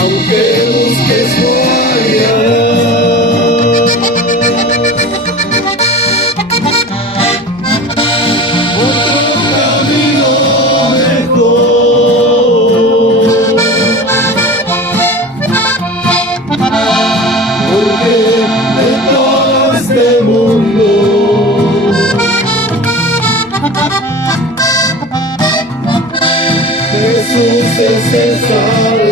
Aunque busques no hallarás otro camino mejor, porque de todo este mundo Jesús es el Salvador.